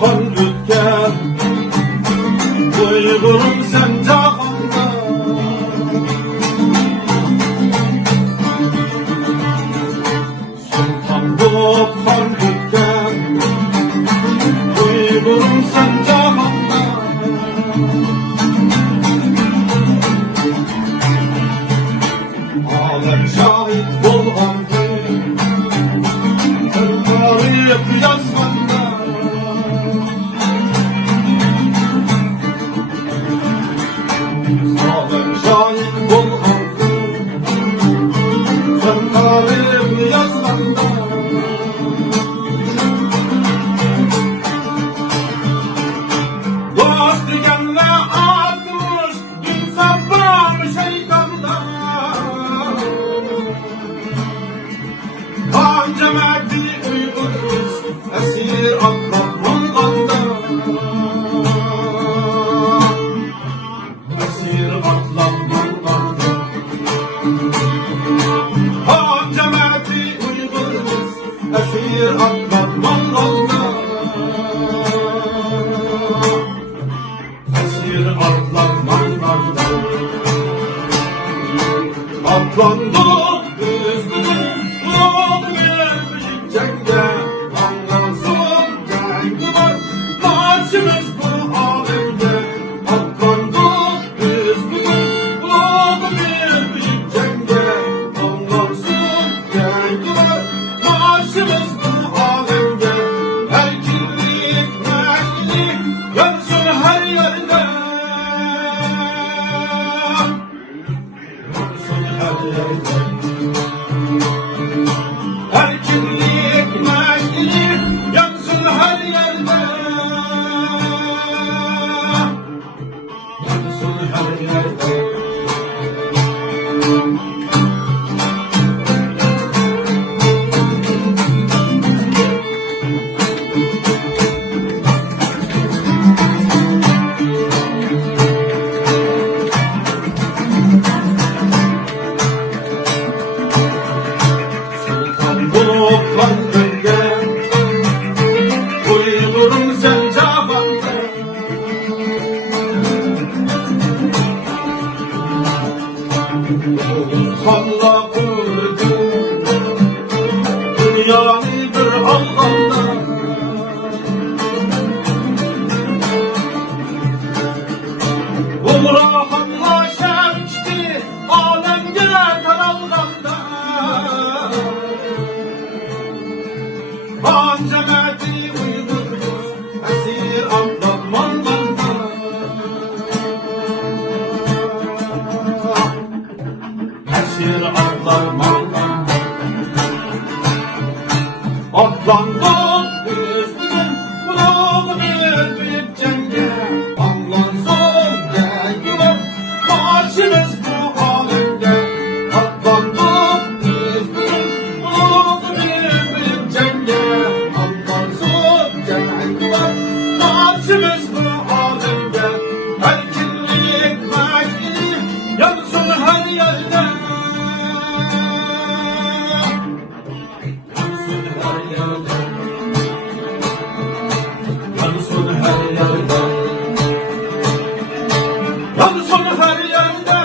kan ötken Uygurum sen cahanda Sultan kan ötken Uygurum sen cahanda Alem şahit bolğandı Tarih yazganda Alem şahit bolğandı Tarih yazganda Dost digenle atmış İnsan bağmış şeytanda Cemaati uygunuz esir atlatmanda Esir atlatmanda Cemaati uygunuz esir atlatmanda Esir atlatmanda Atlandık biz bugün Cenge anlasın cengi var Karşımız bu alemde Atlandık biz bugün Buldu bir büyük cenge Anlasın cengi var Karşımız bu alemde Her kirlilik mehlilik Yansın her yerde Yansın her yerde Her kirlilik, mehlilik yansın her yerde Yansın her yerde Kan ötken Uygurum sen cahanda Oğuzhanla kurdum Dünyayı bir Allah'la Umrahanla şerçti Alemge taralganda Cemaati uygunuz esir atlatmanda Esir atlatmanda Atlandık biz bugün Buldu bir büyük cenge Anlansın cengi var Karşımız bu alemde Atlandık biz bugün Buldu bir büyük cenge Karşımız bu alemde Her kirlilik, mehlilik Yansın her yerde Yansın her yerde Yansın her yerde Yansın her yerde